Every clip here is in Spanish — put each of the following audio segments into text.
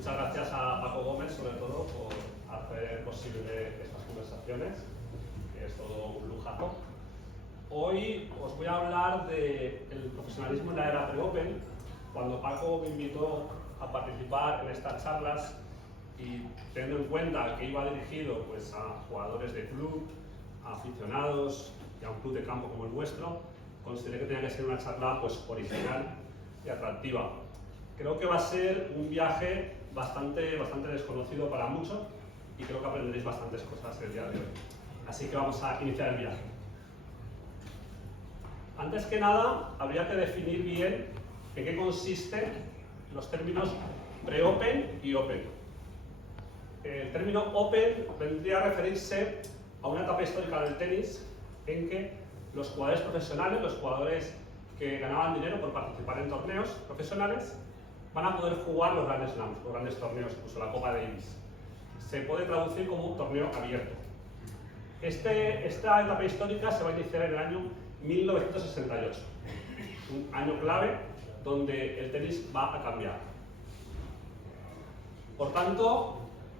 Muchas gracias a Paco Gómez, sobre todo, por hacer posible estas conversaciones, que es todo un lujazo. Hoy os voy a hablar del profesionalismo en la era pre-Open. Cuando Paco me invitó a participar en estas charlas y teniendo en cuenta que iba dirigido pues, a jugadores de club, a aficionados y a un club de campo como el vuestro, consideré que tenía que ser una charla pues, original y atractiva. Creo que va a ser un viaje bastante desconocido para muchos y creo que aprenderéis bastantes cosas el día de hoy. Así que vamos a iniciar el viaje. Antes que nada, habría que definir bien en qué consisten los términos pre-Open y Open. El término Open vendría a referirse a una etapa histórica del tenis en que los jugadores profesionales, los jugadores que ganaban dinero por participar en torneos profesionales, van a poder jugar los Grand Slams, los grandes torneos, incluso la Copa Davis. Se puede traducir como un torneo abierto. Esta etapa histórica se va a iniciar en el año 1968, un año clave donde el tenis va a cambiar. Por tanto,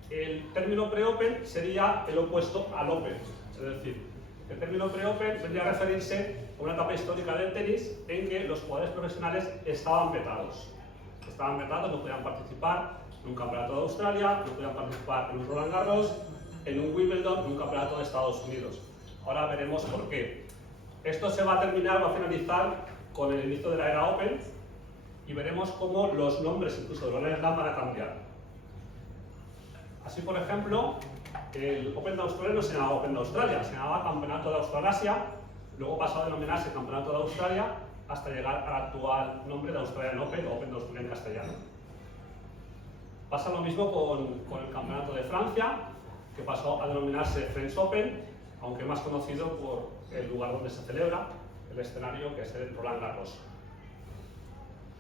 el término pre-Open sería el opuesto al Open, es decir, el término pre-Open vendría a referirse a una etapa histórica del tenis en que los jugadores profesionales estaban vetados. No podían participar en un campeonato de Australia, no podían participar en un Roland Garros, en un Wimbledon, en un campeonato de Estados Unidos. Ahora veremos por qué. Esto va a finalizar con el inicio de la era Open y veremos cómo los nombres incluso de los Grand Slam van a cambiar. Así, por ejemplo, el Open de Australia no se llamaba Open de Australia, se llamaba Campeonato de Australasia, luego pasó a denominarse Campeonato de Australia hasta llegar al actual nombre de Australian Open o Open de Australia en castellano. Pasa lo mismo con el Campeonato de Francia, que pasó a denominarse French Open, aunque más conocido por el lugar donde se celebra, el escenario que es el Roland Garros.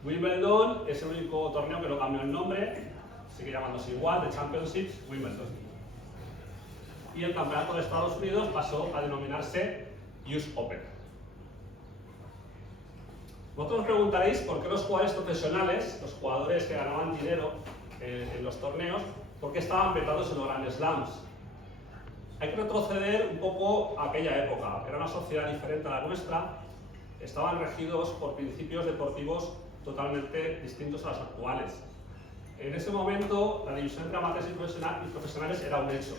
Wimbledon es el único torneo que no cambió el nombre, sigue llamándose igual, The Championships Wimbledon. Y el Campeonato de Estados Unidos pasó a denominarse US Open. Vosotros os preguntaréis por qué los jugadores profesionales, los jugadores que ganaban dinero en los torneos, por qué estaban vetados en los Grand Slams. Hay que retroceder un poco a aquella época. Era una sociedad diferente a la nuestra, estaban regidos por principios deportivos totalmente distintos a los actuales. En ese momento, la división entre amateurs y profesionales era un hecho,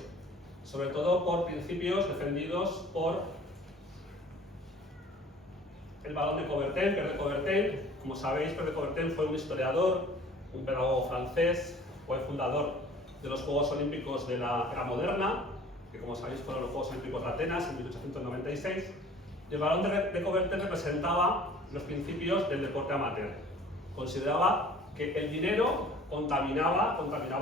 sobre todo por principios defendidos por el balón de Coubertin, Pierre de Coubertin. Como sabéis, Pierre de Coubertin fue un historiador, un pedagogo francés, fue fundador de los Juegos Olímpicos de la era moderna, que como sabéis fueron los Juegos Olímpicos de Atenas en 1896. Y el balón de Coubertin representaba los principios del deporte amateur. Consideraba que el dinero contaminaba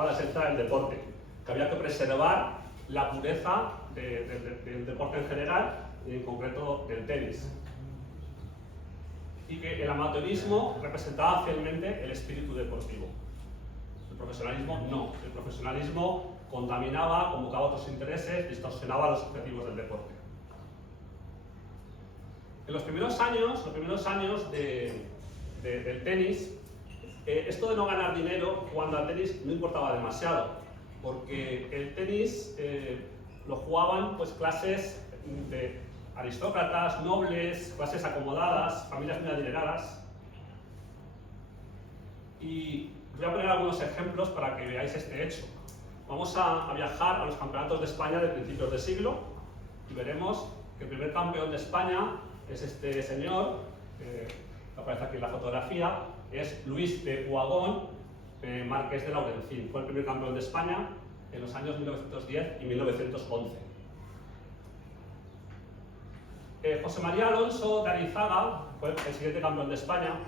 la esencia del deporte, que había que preservar la pureza del deporte en general y en concreto del tenis. Y que el amateurismo representaba fielmente el espíritu deportivo. El profesionalismo no. El profesionalismo contaminaba, convocaba otros intereses, distorsionaba los objetivos del deporte. En los primeros años del tenis, esto de no ganar dinero jugando al tenis no importaba demasiado, porque el tenis lo jugaban pues, clases de aristócratas, nobles, clases acomodadas, familias muy adineradas. Y voy a poner algunos ejemplos para que veáis este hecho. Vamos a viajar a los campeonatos de España de principios de siglo y veremos que el primer campeón de España es este señor, que aparece aquí en la fotografía, es Luis de Huagón, marqués de Laurencín. Fue el primer campeón de España en los años 1910 y 1911. José María Alonso de Arizaga fue el siguiente campeón de España.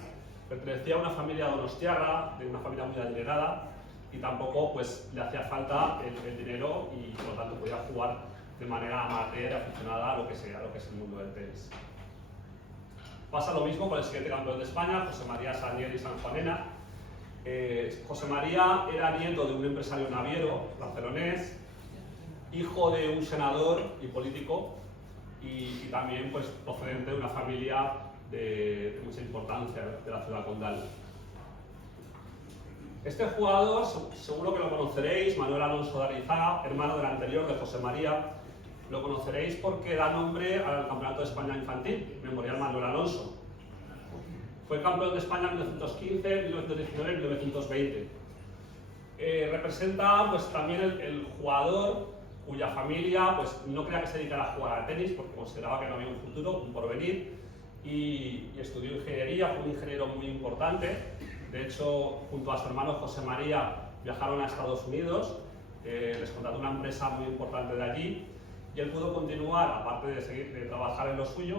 Pertenecía a una familia donostiarra, de una familia muy adinerada, y tampoco pues, le hacía falta el dinero y por lo tanto podía jugar de manera amateur, aficionada a lo que es el mundo del tenis. Pasa lo mismo con el siguiente campeón de España, José María Saniel y Sanjuanena. José María era nieto de un empresario naviero barcelonés, hijo de un senador y político, y también pues, procedente de una familia de mucha importancia de la ciudad condal. Este jugador, seguro que lo conoceréis, Manuel Alonso de Arizaga, hermano del anterior, de José María. Lo conoceréis porque da nombre al Campeonato de España Infantil, Memorial Manuel Alonso. Fue campeón de España en 1915, 1919 y 1920. Representa pues, también el jugador cuya familia pues, no quería que se dedicara a jugar al tenis porque consideraba que no había un futuro, un porvenir, y estudió ingeniería, fue un ingeniero muy importante. De hecho, junto a su hermano José María viajaron a Estados Unidos, les contrató una empresa muy importante de allí, y él pudo continuar, aparte de trabajar en lo suyo,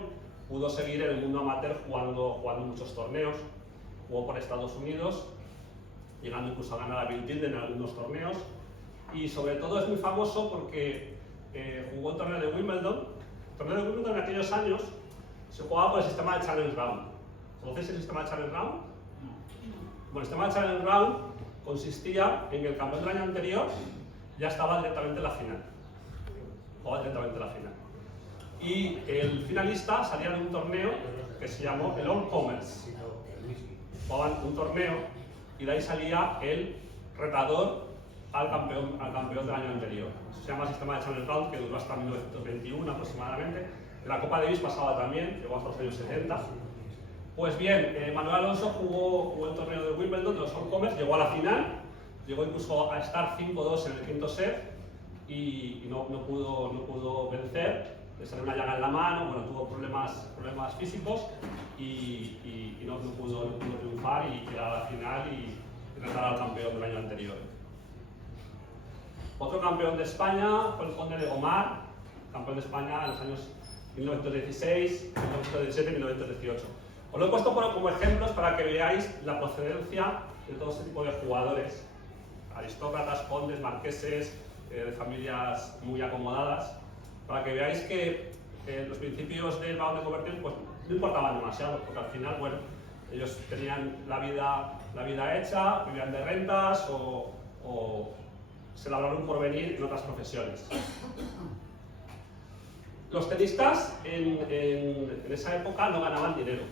pudo seguir en el mundo amateur jugando muchos torneos. Jugó por Estados Unidos, llegando incluso a ganar a Bill Tilden en algunos torneos, y sobre todo es muy famoso porque jugó el torneo de Wimbledon. El torneo de Wimbledon en aquellos años se jugaba por el sistema de Challenge Round. ¿Conocéis el sistema de Challenge Round? Bueno, el sistema de Challenge Round consistía en que el campeón del año anterior ya estaba directamente en la final. Jugaba directamente en la final. Y el finalista salía de un torneo que se llamó el All Commerce. Jugaban un torneo y de ahí salía el retador al campeón del año anterior. Eso se llama sistema de Challenge Round, que duró hasta 1921 aproximadamente. En la Copa Davis pasaba también, llegó hasta los años 70. Pues bien, Manuel Alonso jugó el torneo de Wimbledon, de los All Commerce, llegó a la final, llegó incluso a estar 5-2 en el quinto set y no pudo vencer. Le salió una llaga en la mano, bueno, tuvo problemas físicos y no pudo triunfar y llegar a la final y retar al campeón del año anterior. Otro campeón de España fue el Conde de Gomar, campeón de España en los años 1916, 1917 y 1918. Os lo he puesto como ejemplos para que veáis la procedencia de todo este tipo de jugadores, aristócratas, condes, marqueses, de familias muy acomodadas, para que veáis que los principios del Barón de Coubertin pues, no importaban demasiado, porque al final, bueno, ellos tenían la vida hecha, vivían de rentas o se labraron un porvenir en otras profesiones. Los tenistas en esa época no ganaban dinero,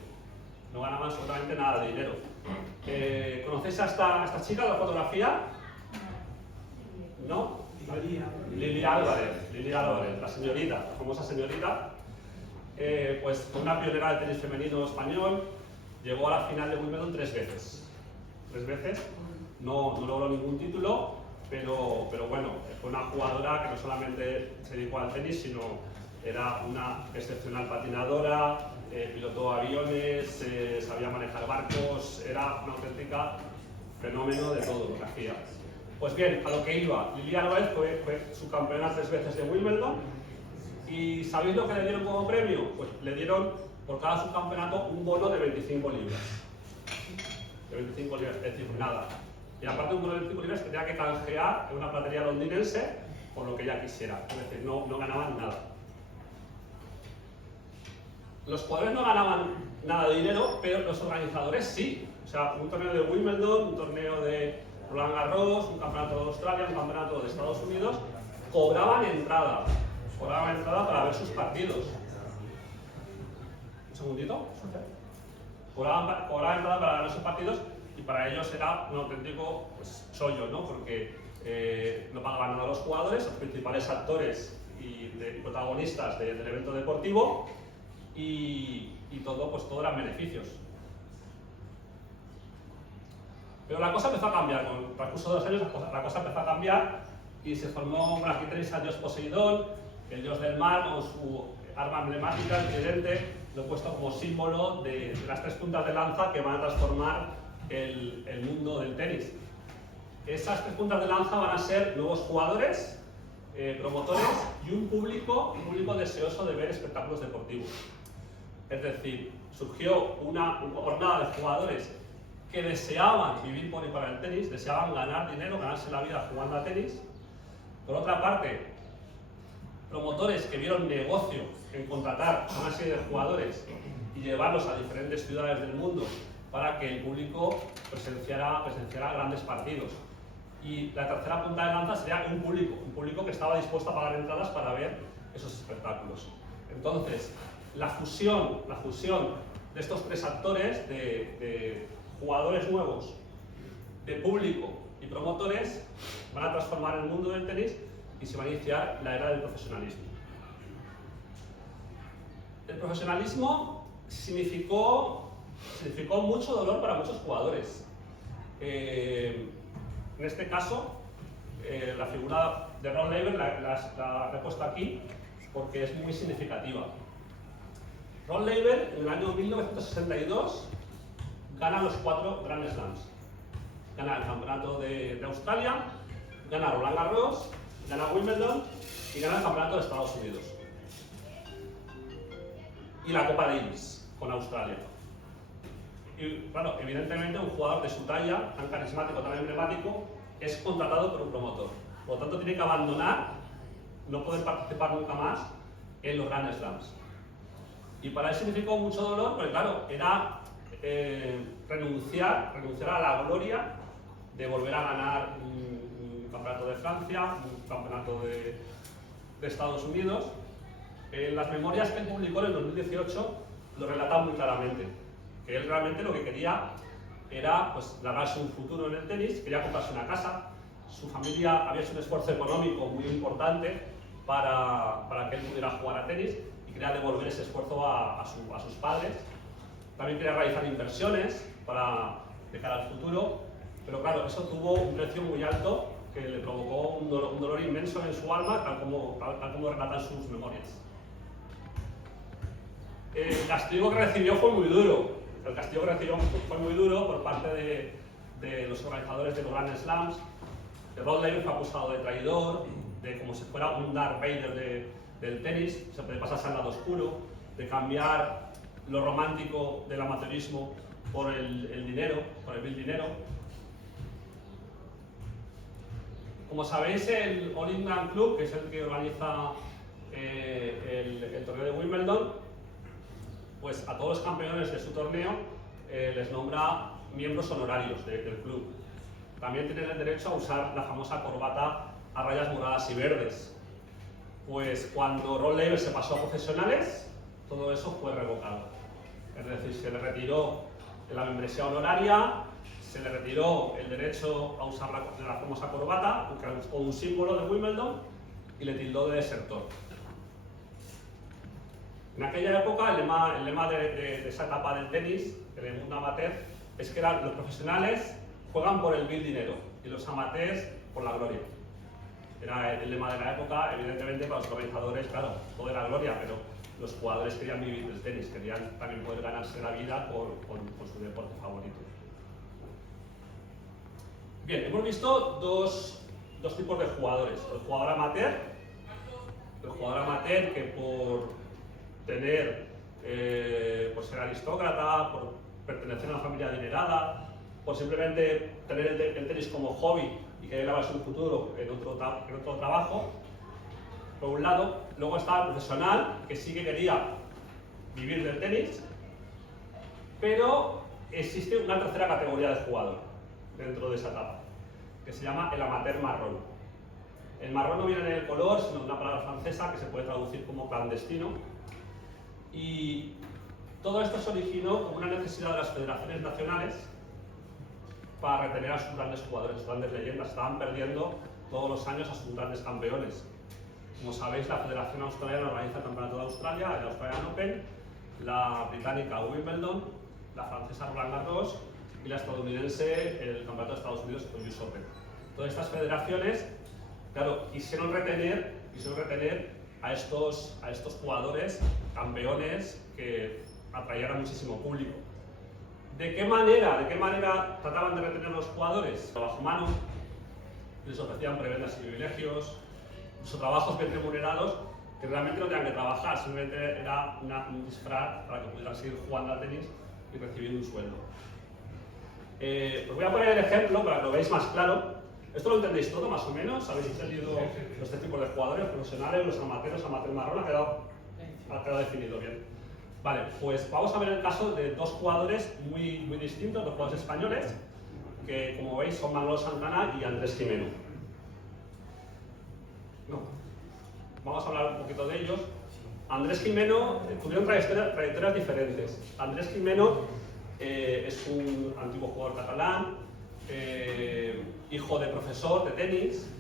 no ganaban absolutamente nada de dinero. ¿Conocéis a esta chica de la fotografía? ¿No? Lili Álvarez, la señorita, la famosa señorita, pues fue una pionera del tenis femenino español, llegó a la final de Wimbledon 3 veces. 3 veces, no logró ningún título, pero bueno, fue una jugadora que no solamente se dedicó al tenis, sino era una excepcional patinadora, pilotó aviones, sabía manejar barcos, era una auténtica fenómeno de todo lo que hacía. Pues bien, a lo que iba, Lili Álvarez fue subcampeona 3 veces de Wimbledon y ¿sabéis lo que le dieron como premio? Pues le dieron por cada subcampeonato un bono de 25 libras. De 25 libras, es decir, nada. Y aparte de un bono de 25 libras tenía que canjear en una platería londinense por lo que ella quisiera, es decir, no ganaban nada. Los jugadores no ganaban nada de dinero, pero los organizadores sí. O sea, un torneo de Wimbledon, un torneo de Roland Garros, un campeonato de Australia, un campeonato de Estados Unidos, cobraban entrada para ver sus partidos. Un segundito. Cobraban entrada para ver sus partidos y para ellos era un auténtico pues, chollo, ¿no? Porque no pagaban nada a los jugadores, los principales actores y protagonistas del evento deportivo y todo eran beneficios. Pero la cosa empezó a cambiar, con el transcurso de los años la cosa empezó a cambiar y se formó, bueno, aquí tenéis al dios Poseidón, el dios del mar con su arma emblemática, el tridente, lo he puesto como símbolo de las 3 puntas de lanza que van a transformar el mundo del tenis. Esas 3 puntas de lanza van a ser nuevos jugadores, promotores y un público deseoso de ver espectáculos deportivos. Es decir, surgió una jornada de jugadores que deseaban vivir por y para el tenis, deseaban ganar dinero, ganarse la vida jugando a tenis. Por otra parte, promotores que vieron negocio en contratar a una serie de jugadores y llevarlos a diferentes ciudades del mundo para que el público presenciara grandes partidos. Y la tercera punta de lanza sería un público que estaba dispuesto a pagar entradas para ver esos espectáculos. Entonces, la fusión de estos 3 actores, de jugadores nuevos, de público y promotores van a transformar el mundo del tenis y se va a iniciar la era del profesionalismo. El profesionalismo significó mucho dolor para muchos jugadores. En este caso, la figura de Rod Laver la he puesto aquí porque es muy significativa. Rod Laver en el año 1962 gana los 4 Grand Slams. Gana el campeonato de Australia, gana Roland Garros, gana Wimbledon y gana el campeonato de Estados Unidos. Y la Copa Davis con Australia. Y claro, evidentemente un jugador de su talla, tan carismático, tan emblemático, es contratado por un promotor. Por lo tanto tiene que abandonar, no poder participar nunca más en los Grand Slams. Y para él significó mucho dolor, porque claro, era renunciar a la gloria de volver a ganar un campeonato de Francia, un campeonato de Estados Unidos. Las memorias que él publicó en el 2018 lo relatan muy claramente, que él realmente lo que quería era pues, labrarse un futuro en el tenis, quería comprarse una casa, su familia había hecho un esfuerzo económico muy importante para que él pudiera jugar a tenis y quería devolver ese esfuerzo a sus padres. También quería realizar inversiones de cara al futuro, pero claro, eso tuvo un precio muy alto que le provocó un dolor inmenso en su alma, tal como relatan sus memorias. El castigo que recibió fue muy duro. El castigo que recibió fue muy duro por parte de los organizadores de los Grand Slams. Rod Laver fue acusado de traidor, de como si fuera un Darth Vader del tenis, se puede pasarse al lado oscuro, de cambiar lo romántico del amateurismo por el dinero, por el vil dinero. Como sabéis, el All England Club, que es el que organiza el torneo de Wimbledon, pues a todos los campeones de su torneo les nombra miembros honorarios del club. También tienen el derecho a usar la famosa corbata a rayas moradas y verdes. Pues cuando Rod Laver se pasó a profesionales, todo eso fue revocado. Es decir, se le retiró la membresía honoraria, se le retiró el derecho a usar la famosa corbata, o un símbolo de Wimbledon, y le tildó de desertor. En aquella época, el lema de esa etapa del tenis, del mundo amateur, es que los profesionales juegan por el vil dinero y los amateurs por la gloria. Era el lema de la época. Evidentemente para los organizadores, claro, todo era gloria, pero los jugadores querían vivir del tenis, querían también poder ganarse la vida con su deporte favorito. Bien, hemos visto dos tipos de jugadores. El jugador amateur que por por ser aristócrata, por pertenecer a una familia adinerada, por simplemente tener el tenis como hobby y querer labrarse un futuro en otro trabajo, por un lado. Luego estaba el profesional, que sí que quería vivir del tenis, pero existe una tercera categoría de jugador dentro de esa etapa, que se llama el amateur marrón. El marrón no viene en el color, sino de una palabra francesa que se puede traducir como clandestino. Y todo esto se originó como una necesidad de las federaciones nacionales para retener a sus grandes jugadores, sus grandes leyendas. Estaban perdiendo todos los años a sus grandes campeones. Como sabéis, la Federación Australiana organiza el Campeonato de Australia, el Australian Open, la británica Wimbledon, la francesa Roland Garros y la estadounidense el Campeonato de Estados Unidos, el US Open. Todas estas federaciones, claro, quisieron retener a estos jugadores campeones que atraían a muchísimo público. ¿De qué manera trataban de retener a los jugadores? Trabajo humano, les ofrecían prebendas y privilegios, incluso trabajos bien remunerados que realmente no tenían que trabajar, simplemente era un disfraz para que pudieran seguir jugando al tenis y recibiendo un sueldo. Os voy a poner el ejemplo para que lo veáis más claro. Esto lo entendéis todo más o menos, habéis entendido los tres tipos de jugadores, profesionales, los amateurs, amateur marrón, ha quedado definido bien. Vale, pues vamos a ver el caso de dos jugadores muy distintos, dos jugadores españoles, que como veis son Manolo Santana y Andrés Gimeno. Vamos a hablar un poquito de ellos. Andrés Gimeno tuvieron trayectorias diferentes. Andrés Gimeno es un antiguo jugador catalán, hijo de profesor de tenis,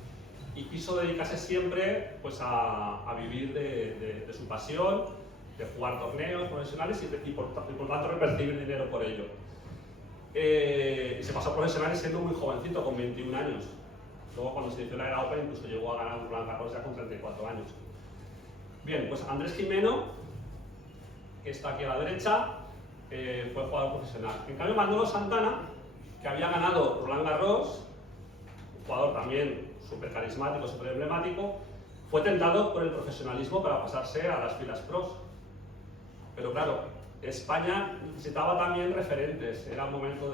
y quiso dedicarse siempre pues, a vivir de su pasión, de jugar torneos profesionales y por tanto percibir dinero por ello. Y se pasó a profesionales siendo muy jovencito, con 21 años. Luego cuando se inició la era Open incluso llegó a ganar un Roland Garros ya con 34 años. Bien, pues Andrés Gimeno, que está aquí a la derecha, fue jugador profesional. En cambio Manolo Santana, que había ganado Roland Garros, un jugador también súper carismático, súper emblemático, fue tentado por el profesionalismo para pasarse a las filas pros. Pero claro, España necesitaba también referentes, era un momento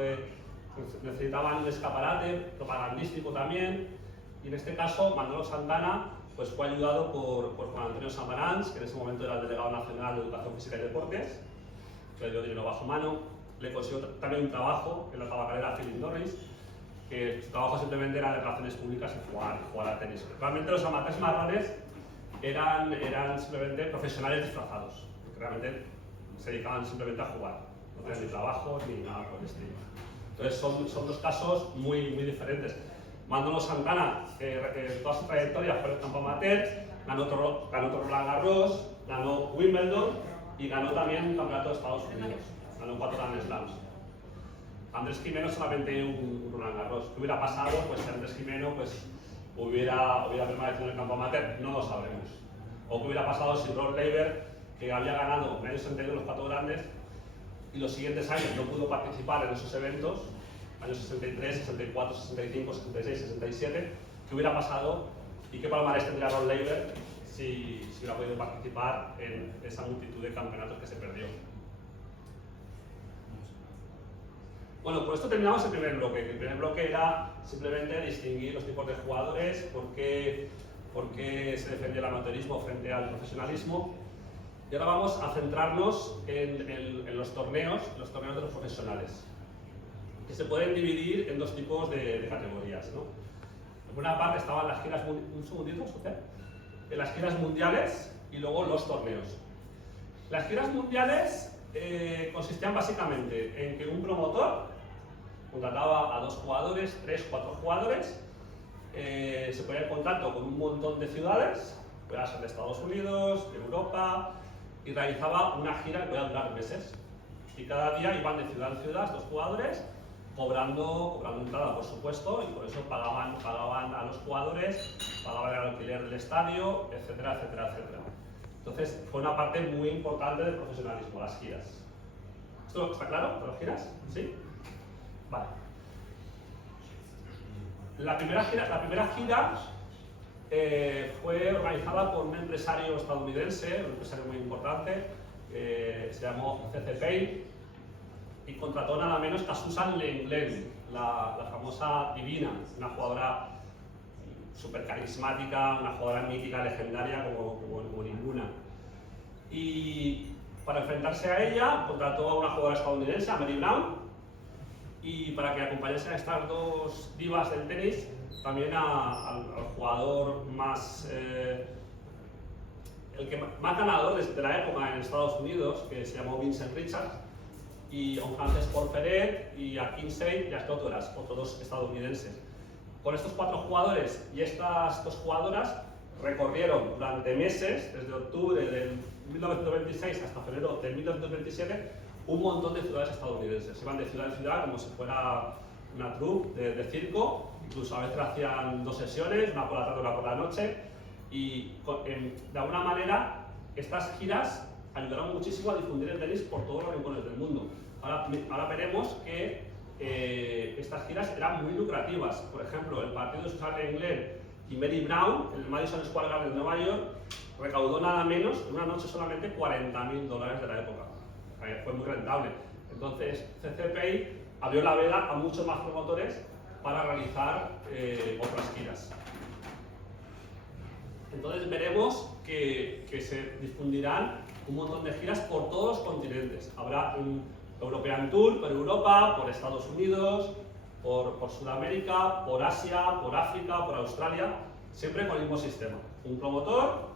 necesitaban un escaparate propagandístico también, y en este caso Manolo Santana pues, fue ayudado por Juan Antonio Samaranch, que en ese momento era el delegado nacional de Educación Física y Deportes, que le dio dinero bajo mano, le consiguió también un trabajo en la tabacalera Philip Norris, que su trabajo simplemente era de relaciones públicas y jugar al tenis. Realmente los amateurs marrones eran simplemente profesionales disfrazados, que realmente se dedicaban simplemente a jugar, no tenían ni trabajo ni nada por el estilo. Entonces son dos casos muy diferentes. Manolo Santana, toda su trayectoria fue en el campo amateur, ganó otro Roland Garros, ganó Wimbledon y ganó también un campeonato de Estados Unidos, ganó 4 Grand Slams. Andrés Gimeno solamente un Roland Garros. ¿Qué hubiera pasado pues, si Andrés Gimeno pues, hubiera permanecido en el campo amateur? No lo sabremos. O qué hubiera pasado si Rod Laver, que había ganado en el año 62 los 4 grandes, y los siguientes años no pudo participar en esos eventos, años 63, 64, 65, 66, 67, ¿qué hubiera pasado y qué palmarés tendría Rod Laver si hubiera podido participar en esa multitud de campeonatos que se perdió? Bueno, por esto terminamos el primer bloque. El primer bloque era simplemente distinguir los tipos de jugadores, por qué se defendía el amateurismo frente al profesionalismo. Y ahora vamos a centrarnos en los torneos de los profesionales, que se pueden dividir en dos tipos de categorías, ¿no? Por una parte estaban las giras, en las giras mundiales y luego los torneos. Las giras mundiales consistían básicamente en que un promotor contrataba a 2 jugadores, 3, 4 jugadores, se ponía en contacto con un montón de ciudades, podía ser de Estados Unidos, de Europa, y realizaba una gira que podía durar meses. Y cada día iban de ciudad en ciudad 2 jugadores, cobrando entrada, por supuesto, y por eso pagaban a los jugadores, pagaban el alquiler del estadio, etcétera, etcétera, etcétera. Entonces, fue una parte muy importante del profesionalismo, las giras. ¿Esto está claro con las giras? ¿Sí? Vale. La primera gira fue organizada por un empresario estadounidense, un empresario muy importante, se llamó C.C. Payne, y contrató nada menos que a Susan Lenglen, la famosa divina, una jugadora súper carismática, una jugadora mítica, legendaria como ninguna. Y para enfrentarse a ella, contrató a una jugadora estadounidense, a Mary Brown, y para que acompañasen a estas 2 divas del tenis, también al jugador más ganador de la época en Estados Unidos, que se llamó Vincent Richards, y a un francés Paul Ferret, y a Kinsey y a Scott Horas, otros 2 estadounidenses. Con estos 4 jugadores y estas 2 jugadoras recorrieron durante meses, desde octubre del 1926 hasta febrero del 1927, un montón de ciudades estadounidenses. Iban de ciudad en ciudad como si fuera una troupe de circo, incluso a veces hacían 2 sesiones, una por la tarde y una por la noche, y de alguna manera estas giras ayudaron muchísimo a difundir el tenis por todos los rincones del mundo. Ahora veremos que estas giras eran muy lucrativas. Por ejemplo, el partido de Susan Lenglen y Mary Brown en el Madison Square Garden de Nueva York recaudó nada menos en una noche solamente $40.000 de la época. Fue muy rentable. Entonces, C.C. Payne abrió la veda a muchos más promotores para realizar otras giras. Entonces veremos que se difundirán un montón de giras por todos los continentes. Habrá un European Tour por Europa, por Estados Unidos, por Sudamérica, por Asia, por África, por Australia, siempre con el mismo sistema. Un promotor,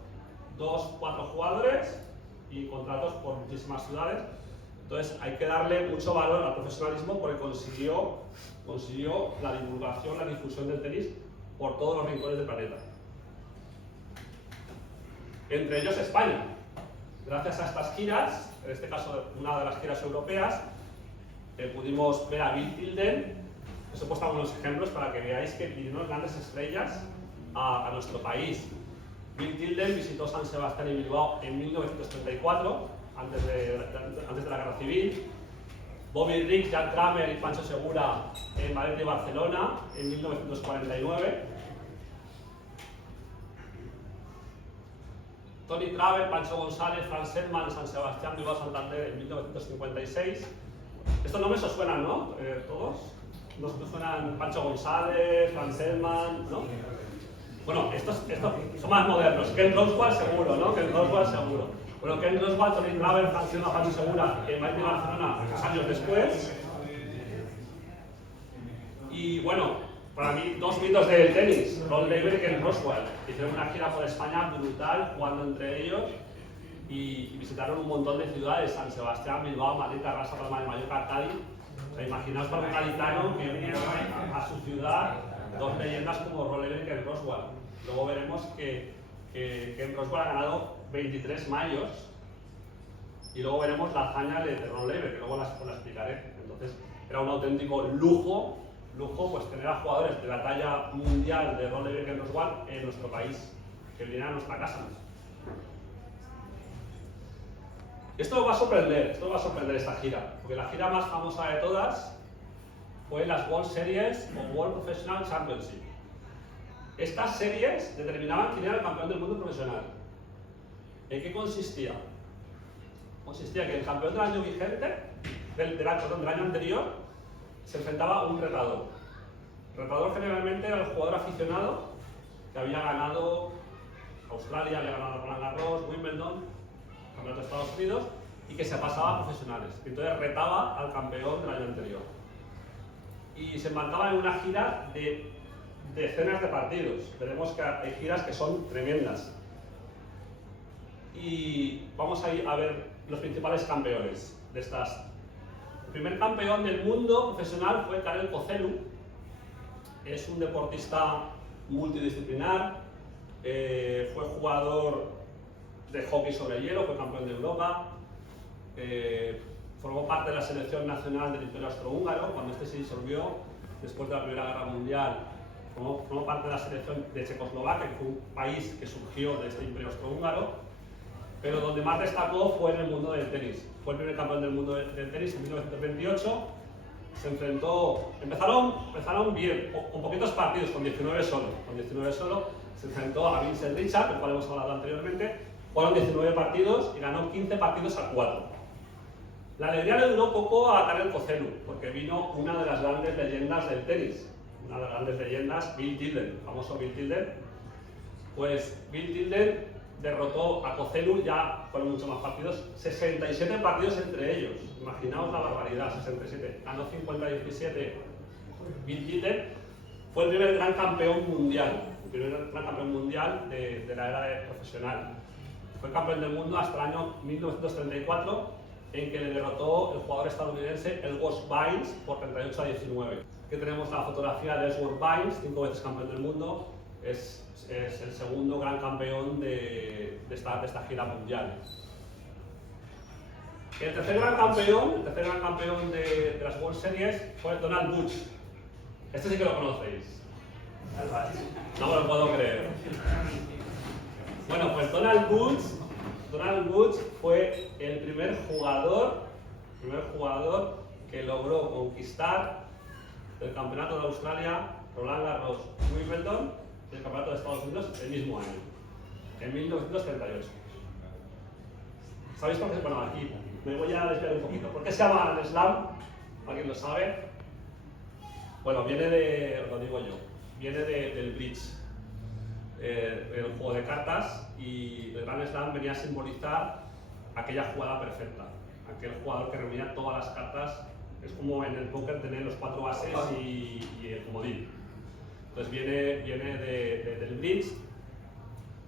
2, 4 jugadores y contratos por muchísimas ciudades, Entonces hay que darle mucho valor al profesionalismo porque consiguió la divulgación, la difusión del tenis por todos los rincones del planeta. Entre ellos España. Gracias a estas giras, en este caso una de las giras europeas, pudimos ver a Bill Tilden. Os he puesto algunos ejemplos para que veáis que vinieron grandes estrellas a nuestro país. Bill Tilden visitó San Sebastián y Bilbao en 1934, antes de la Guerra Civil. Bobby Riggs, Jan Kramer y Pancho Segura en Valencia y Barcelona en 1949. Tony Traver, Pancho González, Fran Selman en San Sebastián, Bilbao, Santander en 1956. Estos nombres os suenan, ¿no? ¿Todos? ¿Nos suenan Pancho González, Fran Selman, ¿no? Bueno, estos son más modernos. Ken Roswell seguro, ¿no? Ken Roswell seguro. Bueno, Ken Roswell, Tony Traver, Fran Selman, Pancho Segura en Valencia y Barcelona 3 años después. Y bueno, para mí, 2 mitos del tenis, Rod Laver y Ken Roswell. Hicieron una gira por España brutal, jugando entre ellos, y visitaron un montón de ciudades: San Sebastián, Bilbao, Madrid, Tarrasa, Palma de Mallorca, Cádiz. O sea, imaginaos para un gaditano que venía a su ciudad 2 leyendas como Rod Laver y Ken Roswell. Luego veremos que Ken Roswell ha ganado 23 mayos, y luego veremos la hazaña de Rod Laver, que luego la explicaré. Entonces, era un auténtico lujo pues tener a jugadores de la talla mundial de Rod Laver y Ken Roswell en nuestro país, que vinieran a nuestra casa. Esto va a sorprender esta gira, porque la gira más famosa de todas fue las World Series o World Professional Championship. Estas series determinaban quién era el campeón del mundo profesional. ¿En qué consistía? Consistía que el campeón del año vigente, del año anterior, se enfrentaba a un retador. El retador generalmente era el jugador aficionado que había ganado Australia, había ganado Roland Garros, Wimbledon, Campeonato de Estados Unidos, y que se pasaba a profesionales. Entonces retaba al campeón del año anterior. Y se embarcaba en una gira de decenas de partidos. Veremos que hay giras que son tremendas. Y vamos a ir a ver los principales campeones de estas. El primer campeón del mundo profesional fue Karel Kozelu. Es un deportista multidisciplinar, fue jugador de hockey sobre hielo, fue campeón de Europa, formó parte de la selección nacional del Imperio Austrohúngaro cuando este se disolvió después de la Primera Guerra Mundial. Formó parte de la selección de Checoslovaquia, que fue un país que surgió de este Imperio Austrohúngaro. Pero donde más destacó fue en el mundo del tenis. Fue el primer campeón del mundo del tenis en 1928. Se enfrentó, empezaron bien, con poquitos partidos, con 19 solo. Se enfrentó a Vincent Richard, del cual hemos hablado anteriormente. Jugaron 19 partidos y ganó 15 partidos a 4. La alegría le duró poco a Karel Kozelu, porque vino una de las grandes leyendas del tenis. Una de las grandes leyendas, Bill Tilden, el famoso Bill Tilden. Pues Bill Tilden derrotó a Kozelu, ya fueron muchos más partidos, 67 partidos entre ellos. Imaginaos la barbaridad, 67. Ganó 50-17. Bill Tilden fue el primer gran campeón mundial, de la era profesional. Fue campeón del mundo hasta el año 1934, en que le derrotó el jugador estadounidense Ellsworth Bynes por 38-19. Aquí tenemos la fotografía de Ellsworth Bynes, 5 veces campeón del mundo. Es el segundo gran campeón de esta gira mundial. El tercer gran campeón de las World Series fue Donald Butch. Este sí que lo conocéis. No me lo puedo creer. Bueno, pues Donald Butch fue el primer jugador que logró conquistar el campeonato de Australia, Roland Garros, Wimbledon y el campeonato de Estados Unidos el mismo año, en 1938. ¿Sabéis por qué? Bueno, aquí me voy a desviar un poquito. ¿Por qué se llama Grand Slam? ¿Alguien lo sabe? Bueno, viene del bridge, el juego de cartas, y el Grand Slam venía a simbolizar aquella jugada perfecta, aquel jugador que reunía todas las cartas. Es como en el póker tener los 4 ases y el comodín. Entonces viene del bridge.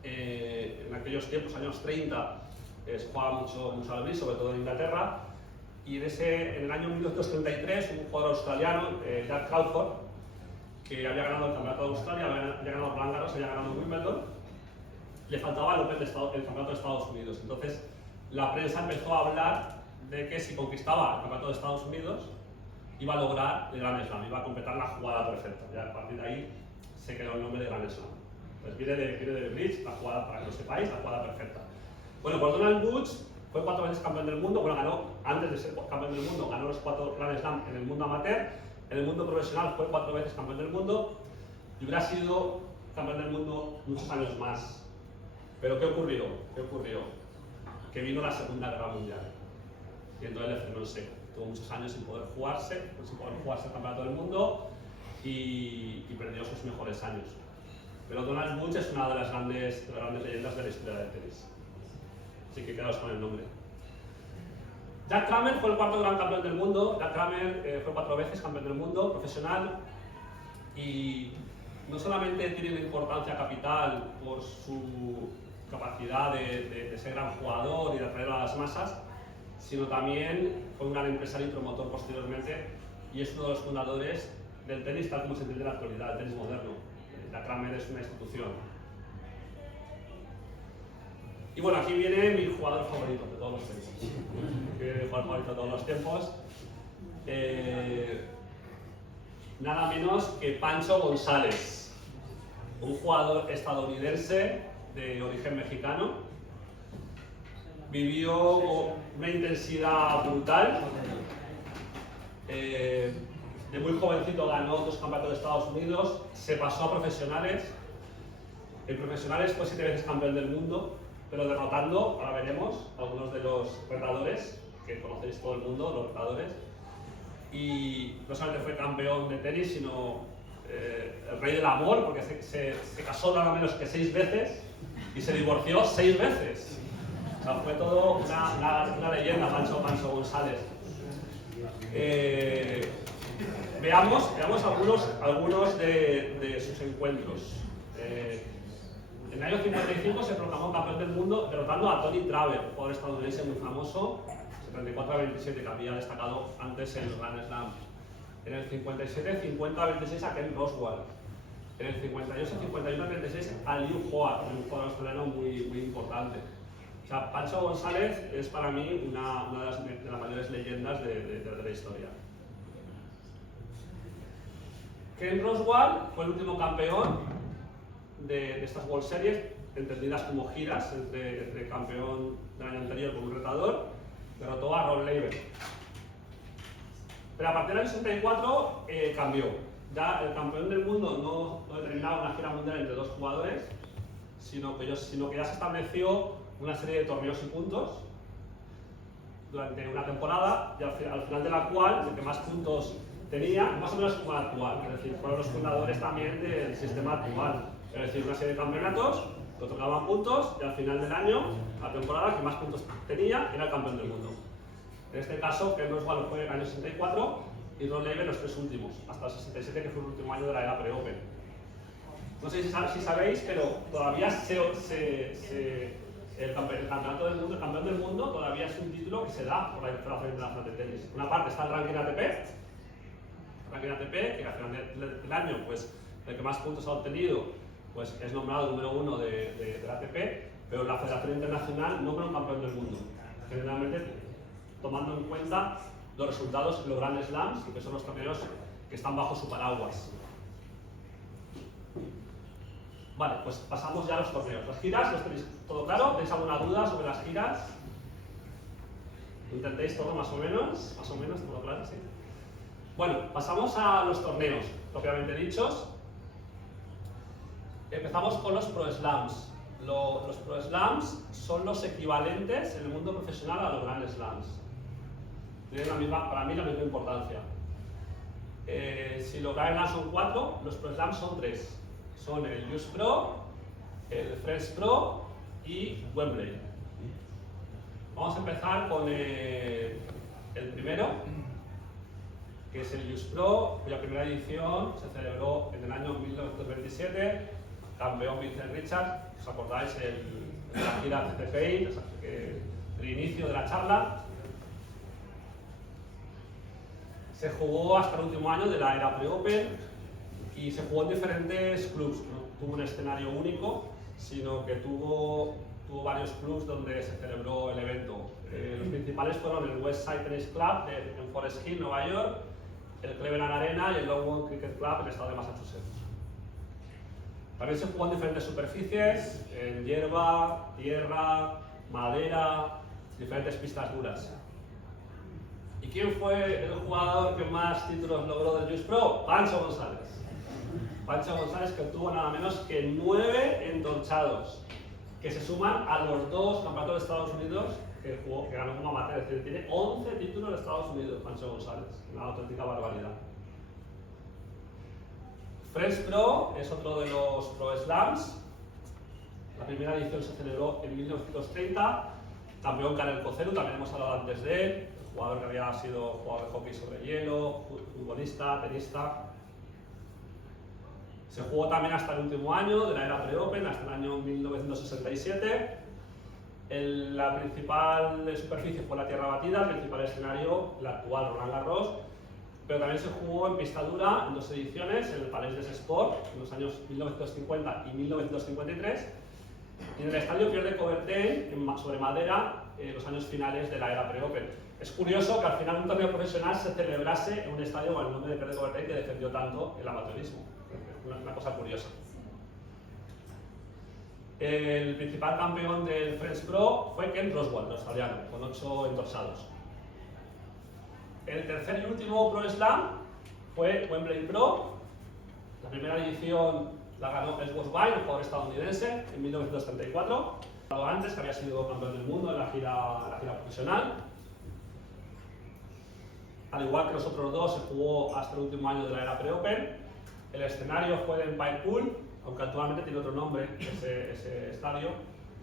En aquellos tiempos, años 30, se jugaba mucho al bridge, sobre todo en Inglaterra, Y en el año 1933, un jugador australiano, Jack Crawford, que había ganado el Campeonato de Australia, había ganado Roland Garros, había ganado Wimbledon, le faltaba el Campeonato de Estados Unidos. Entonces, la prensa empezó a hablar de que si conquistaba el Campeonato de Estados Unidos, iba a lograr el Grand Slam, iba a completar la jugada perfecta. Ya a partir de ahí se quedó el nombre de Grand Slam. Pues viene de Bridge, la jugada, para que lo sepáis, la jugada perfecta. Bueno, pues Donald Woods fue 4 veces campeón del mundo. Bueno, ganó, antes de ser campeón del mundo, ganó los 4 Grand Slam en el mundo amateur. En el mundo profesional fue 4 veces campeón del mundo y hubiera sido campeón del mundo muchos años más. Pero ¿qué ocurrió? Que vino la Segunda Guerra Mundial y entonces le frenó en seco. Tuvo muchos años sin poder jugarse el Campeonato del Mundo y perdió sus mejores años. Pero Donald Woods es una de las grandes leyendas de la historia del tenis. Así que quedaos con el nombre. Jack Kramer fue el 4º gran campeón del mundo. Jack Kramer fue 4 veces campeón del mundo profesional y no solamente tiene una importancia capital por su capacidad de ser gran jugador y de atraer a las masas, sino también fue un gran empresario y promotor posteriormente y es uno de los fundadores del tenis tal como se entiende en la actualidad, el tenis moderno. Jack Kramer es una institución. Y bueno, aquí viene mi jugador favorito de todos los tiempos. Mi jugador favorito de todos los tiempos. Nada menos que Pancho González, un jugador estadounidense de origen mexicano. Vivió una intensidad brutal. De muy jovencito ganó 2 campeonatos de Estados Unidos, se pasó a profesionales. En profesionales fue 7 veces campeón del mundo, pero derrotando, ahora veremos, a algunos de los retadores, que conocéis todo el mundo, los retadores. Y no solamente fue campeón de tenis, sino el rey del amor, porque se casó nada menos que 6 veces y se divorció 6 veces. O sea, fue todo una leyenda, Pancho González. Veamos algunos de sus encuentros. En el año 55 se proclamó campeón del mundo derrotando a Tony Traver, un jugador estadounidense muy famoso, 74-27, que había destacado antes en el Grand Slam. En el 57, 50-26 a Ken Roswell. En el 58, 51-36 a Liu Hua, un jugador australiano muy importante. O sea, Pancho González es para mí una de las mayores leyendas de la historia. Ken Roswell fue el último campeón de estas World Series, entendidas como giras entre campeón del año anterior con un retador. Derrotó a Rod Laver. Pero a partir del año 64 cambió. Ya el campeón del mundo no determinaba una gira mundial entre 2 jugadores, sino que ya se estableció una serie de torneos y puntos durante una temporada, y al final de la cual el que más puntos tenía, más o menos como el actual, es decir, fueron los fundadores también del sistema actual, es decir, una serie de campeonatos que otorgaban puntos y al final del año, la temporada, el que más puntos tenía era el campeón del mundo. En este caso, Ken Roswell fue en el año 64 y Rod Laver los 3 últimos, hasta el 67, que fue el último año de la era pre-Open. No sé si sabéis, pero todavía el campeonato del mundo, el campeón del mundo, todavía es un título que se da por la Federación Internacional de Tenis. Una parte está el ranking ATP, que al final del año, pues, el que más puntos ha obtenido, pues, es nombrado número 1 del ATP, pero la Federación Internacional nombra un campeón del mundo, generalmente tomando en cuenta los resultados en los Grand Slams, que son los torneos que están bajo su paraguas. Vale, pues pasamos ya a los torneos. Las giras, ¿los tenéis todo claro? ¿Tenéis alguna duda sobre las giras? ¿Intentéis todo más o menos? ¿Más o menos todo claro? Sí. Bueno, pasamos a los torneos, propiamente dichos. Empezamos con los Pro Slams. Los Pro Slams son los equivalentes en el mundo profesional a los Grand Slams. Tienen para mí la misma importancia. Si los Grand Slams son 4, los Pro Slams son 3. Son el US Pro, el French Pro y Wembley. Vamos a empezar con el primero, que es el US Pro, cuya primera edición se celebró en el año 1927, campeón Vincent Richards. ¿Os acordáis de la gira CCPI, el inicio de la charla? Se jugó hasta el último año de la era pre-Open y se jugó en diferentes clubs. No tuvo un escenario único, sino que tuvo varios clubs donde se celebró el evento. Los principales fueron el West Side Tennis Club en Forest Hill, Nueva York, el Cleveland Arena y el Longwood Cricket Club en el estado de Massachusetts. También se jugó en diferentes superficies, en hierba, tierra, madera, diferentes pistas duras. ¿Y quién fue el jugador que más títulos logró del Just Pro? Pancho González. Pancho González, que obtuvo nada menos que 9 endolchados, que se suman a los 2 campeonatos de Estados Unidos que ganó como amateur. Es decir, tiene 11 títulos de Estados Unidos, Pancho González. Una auténtica barbaridad. French Pro es otro de los Pro Slams. La primera edición se celebró en 1930. Campeón Karel Koceru, también hemos hablado antes de él. Jugador que había sido jugador de hockey sobre hielo, futbolista, tenista. Se jugó también hasta el último año de la era pre-Open, hasta el año 1967. La principal superficie fue la tierra batida, el principal escenario, el actual Roland Garros, pero también se jugó en pista dura en 2 ediciones, en el Palais des Sports, en los años 1950 y 1953, y en el estadio Pierre de Coubertin, sobre madera, en los años finales de la era pre-Open. Es curioso que al final un torneo profesional se celebrase en un estadio con el nombre de Pierre de Coubertin que defendió tanto el amateurismo. Una cosa curiosa. El principal campeón del French Pro fue Ken Roswell, el australiano, con 8 endorsados. El tercer y último Pro Slam fue Wembley Pro. La primera edición la ganó Ellsworth Wine, un jugador estadounidense, en 1934. Antes, que había sido campeón del mundo en la gira profesional. Al igual que los otros 2, se jugó hasta el último año de la era pre-Open. El escenario fue en Pine Pool, aunque actualmente tiene otro nombre ese estadio.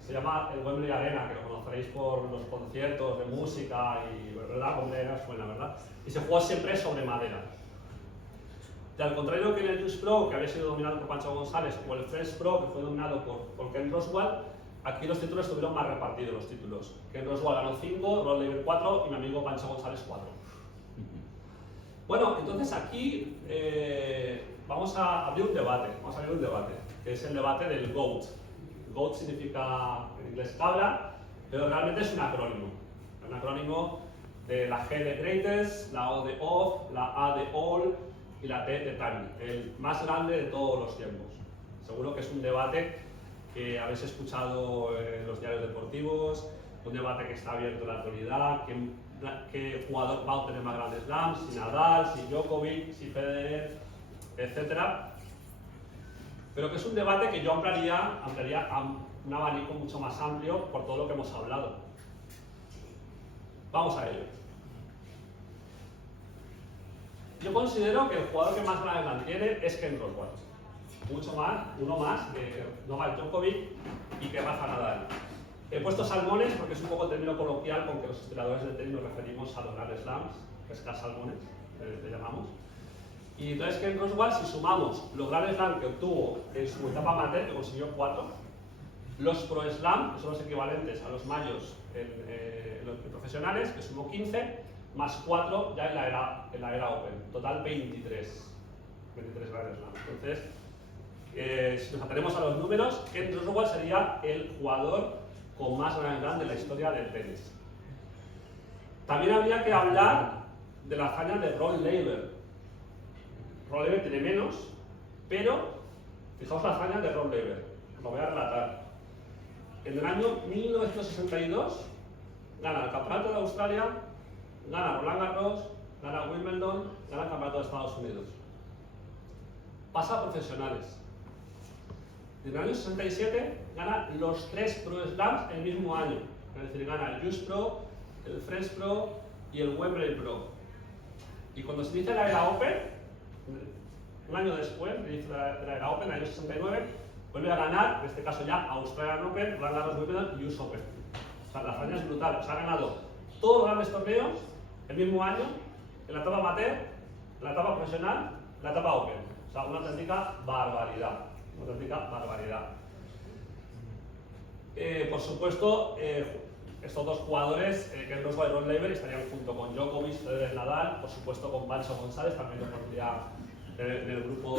Se llama el Wembley Arena, que lo conoceréis por los conciertos de música y, ¿verdad? Wembley Arena suena, ¿verdad? Y se jugó siempre sobre madera. Y al contrario que en el Just Pro, que había sido dominado por Pancho González, o el French Pro, que fue dominado por Ken Roswell, aquí los títulos estuvieron más repartidos, los títulos. Ken Roswell ganó 5, Rod Laver 4 y mi amigo Pancho González 4. Bueno, entonces aquí vamos a abrir un debate, que es el debate del GOAT. GOAT significa en inglés cabra, pero realmente es un acrónimo de la G de Greatest, la O de Of, la A de All y la T de Tiny, el más grande de todos los tiempos. Seguro que es un debate que habéis escuchado en los diarios deportivos, un debate que está abierto en la actualidad, qué jugador va a obtener más grandes slams, si Nadal, si Djokovic, si Federer, etc. Pero que es un debate que yo ampliaría a un abanico mucho más amplio por todo lo que hemos hablado. Vamos a ello. Yo considero que el jugador que más grandes slams tiene es Ken Roswell. Mucho más, uno más que Novak Djokovic y que Rafa Nadal. He puesto salmones porque es un poco el término coloquial con que los historiadores del tenis nos referimos a los grandes slams, pescar salmones, le llamamos. Y entonces Ken Roswell, si sumamos los grandes slams que obtuvo en su etapa amateur, que consiguió 4, los Pro Slam, que son los equivalentes a los mayos en los profesionales, que sumó 15, más 4 ya en la era Open, total 23 grandes slams. Entonces, si nos atenemos a los números, Ken Roswell sería el jugador con más Grand Slam de la historia del tenis. También habría que hablar de la hazaña de Rod Laver. Rod Laver tiene menos, pero fijaos la hazaña de Rod Laver, lo voy a relatar. En el año 1962 gana el Campeonato de Australia, gana Roland Garros, gana Wimbledon, gana el Campeonato de Estados Unidos. Pasa a profesionales. En el año 67 gana los 3 Pro Slams el mismo año, es decir, gana el Just Pro, el French Pro y el Wembley Pro. Y cuando se inicia la era Open, un año después de inicio de la era Open, en el año 69, vuelve a ganar, en este caso ya Australian Open, Roland Garros, Wimbledon y US Open. O sea, la hazaña es brutal, o sea, ha ganado todos los grandes torneos el mismo año, en la etapa amateur, en la etapa profesional, en la etapa Open. O sea, una auténtica barbaridad. Por supuesto, estos dos jugadores, Ken Rosewall y Rod Laver, estarían junto con Djokovic, Federer, Nadal, por supuesto con Pancho González, también lo pondría en el grupo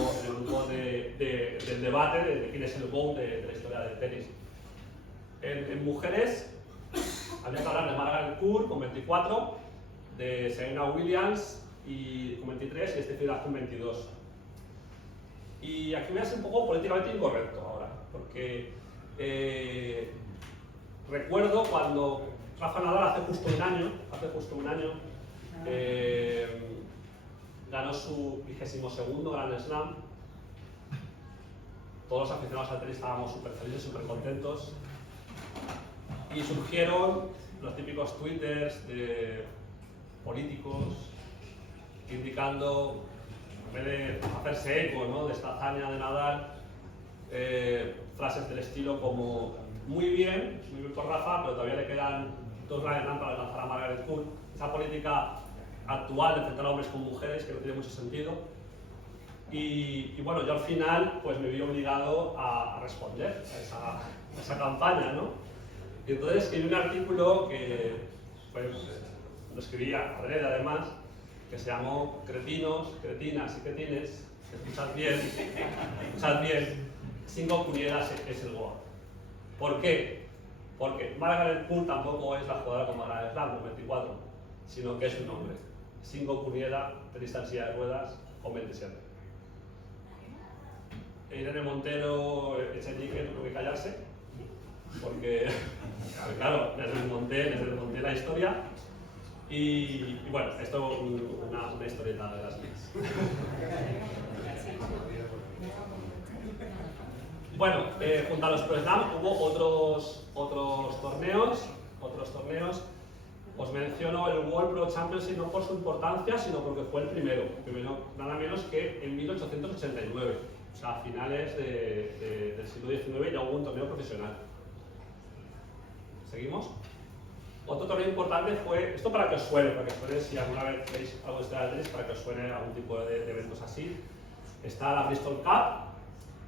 del debate de quién es el GOAT de la historia del tenis. En mujeres, habría que hablar de Margaret Court con 24, de Serena Williams con 23 y Steffi Graf con 22. Y aquí me hace un poco políticamente incorrecto ahora, porque recuerdo cuando Rafa Nadal hace justo un año, ganó su 22º Grand Slam. Todos los aficionados al tenis estábamos súper felices, súper contentos. Y surgieron los típicos twitters de políticos indicando, en vez de hacerse eco, ¿no?, de esta hazaña de Nadal, frases del estilo como muy bien por Rafa, pero todavía le quedan 2 Grand Slam para alcanzar a Margaret Court. Esa política actual de enfrentar a hombres con mujeres que no tiene mucho sentido. Y bueno, yo al final pues me vi obligado a responder a esa campaña, ¿no? Y entonces escribí un artículo que pues, lo escribí adrede además, que se llamó Cretinos, Cretinas y Cretines, escuchad bien, 5 puñedas es el GOAT. ¿Por qué? Porque Margaret Court tampoco es la jugadora con Margaret Slam con 24, sino que es un hombre. 5 puñedas, tenista en silla de ruedas con 27. Irene Montero, Echenique, tuvo que callarse, porque claro, les desmonté la historia. Y bueno, esto es una historieta de las mías. Bueno, junto a los Pro Slam hubo otros torneos. Os menciono el World Pro Championship no por su importancia, sino porque fue el primero nada menos que en 1889. O sea, a finales del siglo XIX ya hubo un torneo profesional. ¿Seguimos? Otro torneo importante fue, esto para que os suene, si alguna vez veis algo de tenis, para que os suene algún tipo de eventos así. Está la Bristol Cup,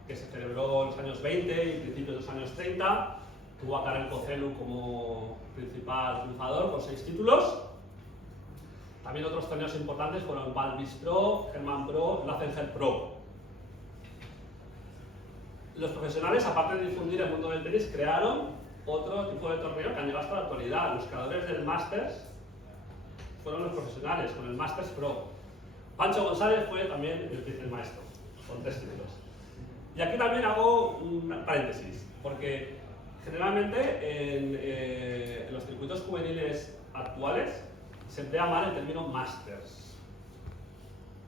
que se celebró en los años 20 y principios de los años 30. Tuvo a Karen Khosrow como principal triunfador con 6 títulos. También otros torneos importantes fueron Valvis Pro, German Pro, Lazenheld Pro. Los profesionales, aparte de difundir el mundo del tenis, crearon otro tipo de torneo que han llegado hasta la actualidad. Los creadores del Masters fueron los profesionales, con el Masters Pro. Pancho González fue también el maestro, con 3 títulos. Y aquí también hago un paréntesis, porque generalmente en los circuitos juveniles actuales se emplea mal el término Masters.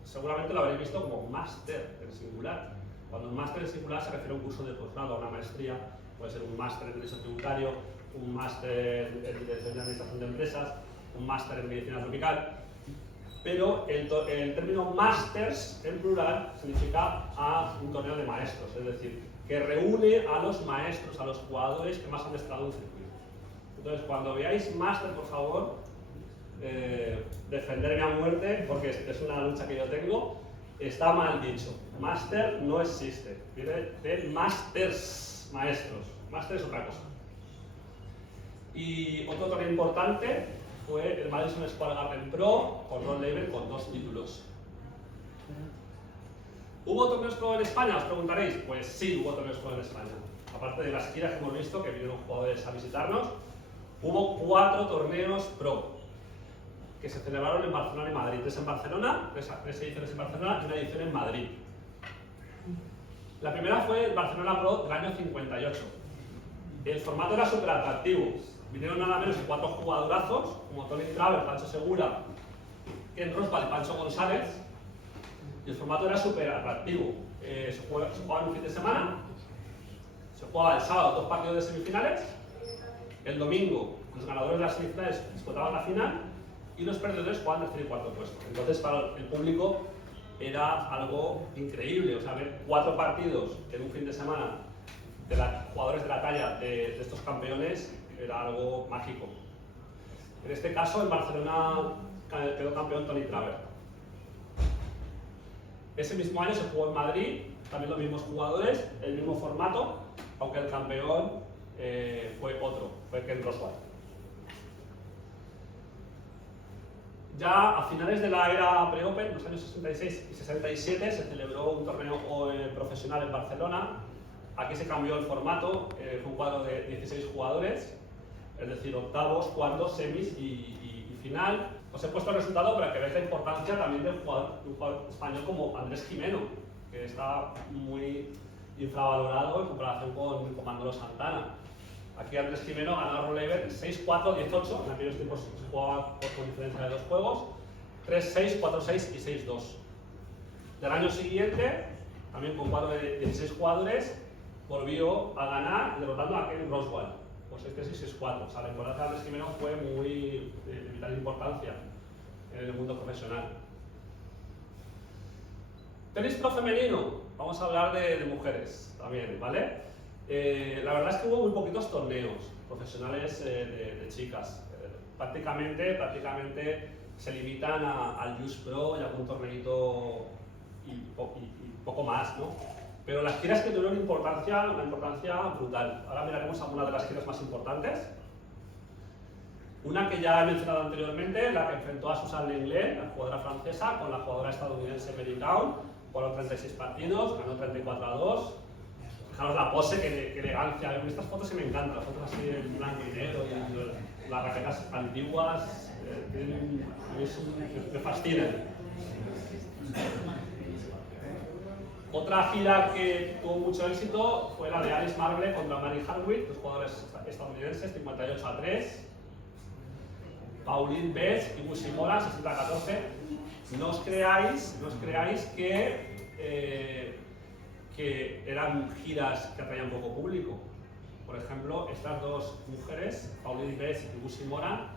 Seguramente lo habréis visto como Master en singular. Cuando un Máster en singular se refiere a un curso de posgrado, a una maestría. Puede ser un máster en Derecho Tributario, un máster en Dirección de Administración de Empresas, un máster en Medicina Tropical. Pero el término Masters en plural significa a un torneo de maestros, es decir, que reúne a los maestros, a los jugadores que más han estado en un circuito. Entonces, cuando veáis Máster, por favor, defenderme a muerte, porque es una lucha que yo tengo, está mal dicho. Máster no existe, viene de Masters, maestros. Máster es otra cosa. Y otro torneo importante fue el Madison Square Garden Pro con Rod Laver con 2 títulos. ¿Hubo torneos pro en España? Os preguntaréis. Pues sí, hubo torneos pro en España. Aparte de las giras que hemos visto, que vinieron jugadores a visitarnos, hubo 4 torneos pro que se celebraron en Barcelona y Madrid. 3 en Barcelona, 3 ediciones en Barcelona y una edición en Madrid. La primera fue el Barcelona Pro del año 58. El formato era súper atractivo. Vinieron nada menos que 4 jugadorazos, como Tony Traver, Pancho Segura, Ken Rosewall y Pancho González. Y el formato era súper atractivo. Se jugaba en un fin de semana. Se jugaba el sábado 2 partidos de semifinales. El domingo los ganadores de las semifinales disputaban la final. Y los perdedores jugaban el tercer y cuarto puesto. Entonces para el público era algo increíble. O sea, ver 4 partidos en un fin de semana de jugadores de la talla de estos campeones era algo mágico. En este caso, en Barcelona quedó campeón Tony Traver. Ese mismo año se jugó en Madrid, también los mismos jugadores, el mismo formato, aunque el campeón fue otro, fue Ken Rosewall. Ya a finales de la era pre-Open, en los años 66 y 67, se celebró un torneo profesional en Barcelona. Aquí se cambió el formato, fue un cuadro de 16 jugadores, es decir, octavos, cuartos, semis y final. Os he puesto el resultado para que veáis la importancia también de un jugador español como Andrés Jimeno, que está muy infravalorado en comparación con Manolo Santana. Aquí Andrés Jimeno ganó a Ron Leiber 6-4, 18, en aquellos tiempos se jugaba con diferencia de 2 juegos, 3-6, 4-6 y 6-2. Del año siguiente, también con cuadro de 16 jugadores, volvió a ganar derrotando a Ken Roswell por 6-3 y 6-4. O sea, la importancia de Andrés Jimeno fue muy de vital importancia en el mundo profesional. Tenis pro femenino, vamos a hablar de mujeres también, ¿vale? La verdad es que hubo muy poquitos torneos profesionales de chicas. Prácticamente se limitan al Just Pro y a algún torneito y poco más, ¿no? Pero las giras que tuvieron una importancia brutal. Ahora miraremos algunas de las giras más importantes. Una que ya he mencionado anteriormente, la que enfrentó a Suzanne Lenglen, la jugadora francesa, con la jugadora estadounidense Mary Cowan. Jugaron 36 partidos, ganó 34-2. Fijaros la pose, qué elegancia. Estas fotos que me encantan, las fotos así en blanco y negro, y las raquetas antiguas, me fascinan. Otra gira que tuvo mucho éxito fue la de Alice Marble contra Mary Hardwick, dos jugadores estadounidenses, 58-3. Pauline Bess y Bushi Mora, 60-14. No os creáis que eran giras que atraían poco público. Por ejemplo, estas dos mujeres, Pauline Bess y Bushi Mora,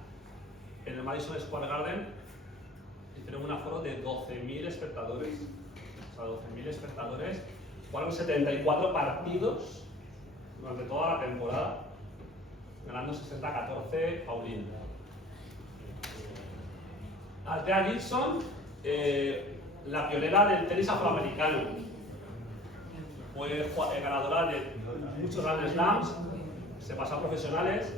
en el Madison Square Garden hicieron un aforo de 12.000 espectadores. O sea, 12.000 espectadores. Jugaron 74 partidos durante toda la temporada, ganando 60-14 Pauline. Althea Gibson, la pionera del tenis afroamericano, fue ganadora de muchos Grand Slams, se pasó a profesionales.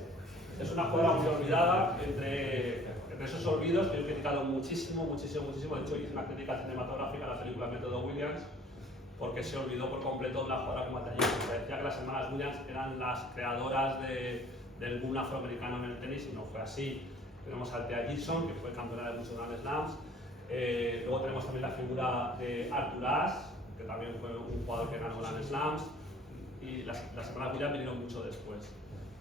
Es una jugadora muy olvidada entre esos olvidos que yo he criticado muchísimo. De hecho, hice una crítica cinematográfica a la película Método Williams porque se olvidó por completo de una jugadora como Althea Gibson. Se decía que las hermanas Williams eran las creadoras del boom afroamericano en el tenis y no fue así. Tenemos a Althea Gibson, que fue campeona de muchos Grand Slams. Luego tenemos también la figura de Arthur Ashe, que también fue un jugador que ganó Grand Slams. Y las hermanas Williams vinieron mucho después.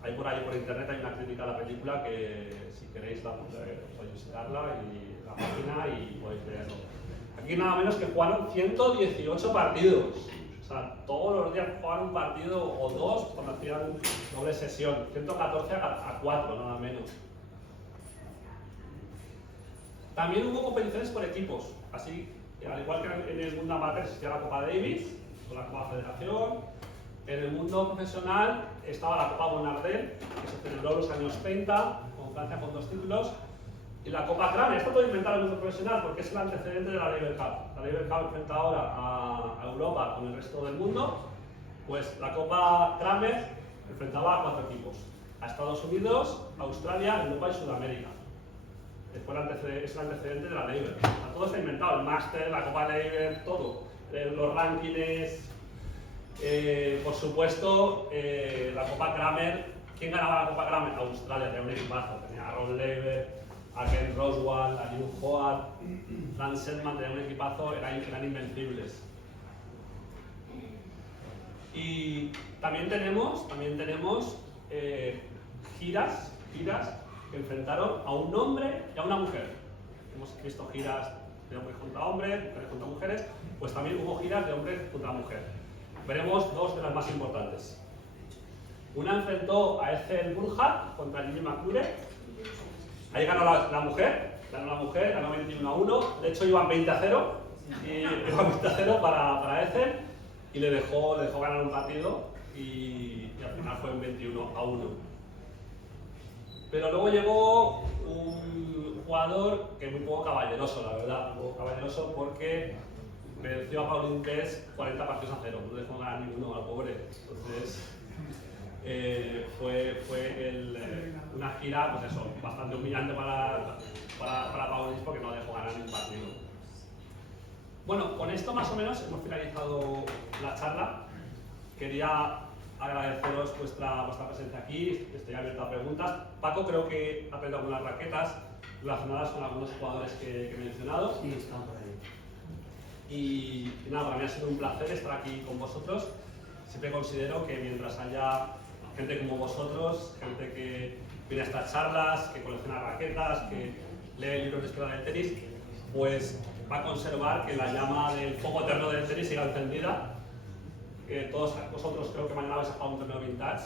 Hay por ahí por internet hay una crítica a la película que si queréis podéis visitarla y la página y podéis leerlo. Aquí nada menos que jugaron 118 partidos. O sea, todos los días jugaban un partido o dos cuando hacían doble sesión. 114-4, nada menos. También hubo competiciones por equipos, así al igual que en el mundo amateur existía la Copa Davis o la Copa Federación. En el mundo profesional estaba la Copa Bonardel, que se celebró en los años 30, con Francia con 2 títulos, y la Copa Kramer. Esto todo inventado en el mundo profesional porque es el antecedente de la Laver Cup. La Laver Cup enfrenta ahora a Europa con el resto del mundo, pues la Copa Kramer enfrentaba a 4 equipos, a Estados Unidos, Australia, Europa y Sudamérica. Es el antecedente de la Laver. O sea, todo está inventado, el Master, la Copa Laver, todo. Los rankings. Por supuesto, la Copa Kramer. ¿Quién ganaba la Copa Kramer? Australia, tenía un equipazo. Tenía a Ron Leiber, a Ken Roswell, a Jim Howard, Franz Sedman, tenía un equipazo, eran invencibles. Y también tenemos giras que enfrentaron a un hombre y a una mujer. Hemos visto giras de hombres contra hombres, mujeres contra mujeres, pues también hubo giras de hombres contra mujer. Veremos dos de las más importantes. Una enfrentó a Ethel Burkhardt contra Gigi McClure. Ahí ganó la mujer, ganó 21-1. De hecho, iban 20-0 para Ethel y le dejó ganar un partido y al final fue un 21-1. Pero luego llegó un jugador que es muy poco caballeroso, la verdad, muy poco caballeroso porque venció a Pauline Bess 40 partidos a 0, no dejó ganar ninguno al pobre. Entonces, una gira, pues eso, bastante humillante para Pavlovich porque no dejó ganar ningún partido. Bueno, con esto más o menos hemos finalizado la charla. Quería agradeceros vuestra presencia aquí, estoy abierto a preguntas. Paco creo que ha traído algunas raquetas relacionadas con algunos jugadores que he mencionado. Sí, están por ahí. Y nada, para mí ha sido un placer estar aquí con vosotros. Siempre considero que mientras haya gente como vosotros, gente que viene a estas charlas, que colecciona raquetas, que lee libros de historia del tenis, pues va a conservar que la llama del fuego eterno del tenis siga encendida. Todos vosotros creo que mañana vais a jugar un torneo vintage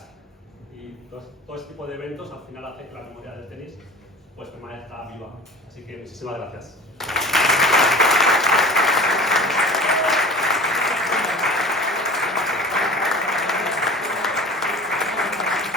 y todo este tipo de eventos al final hace que la memoria del tenis pues permanezca viva. Así que muchísimas gracias.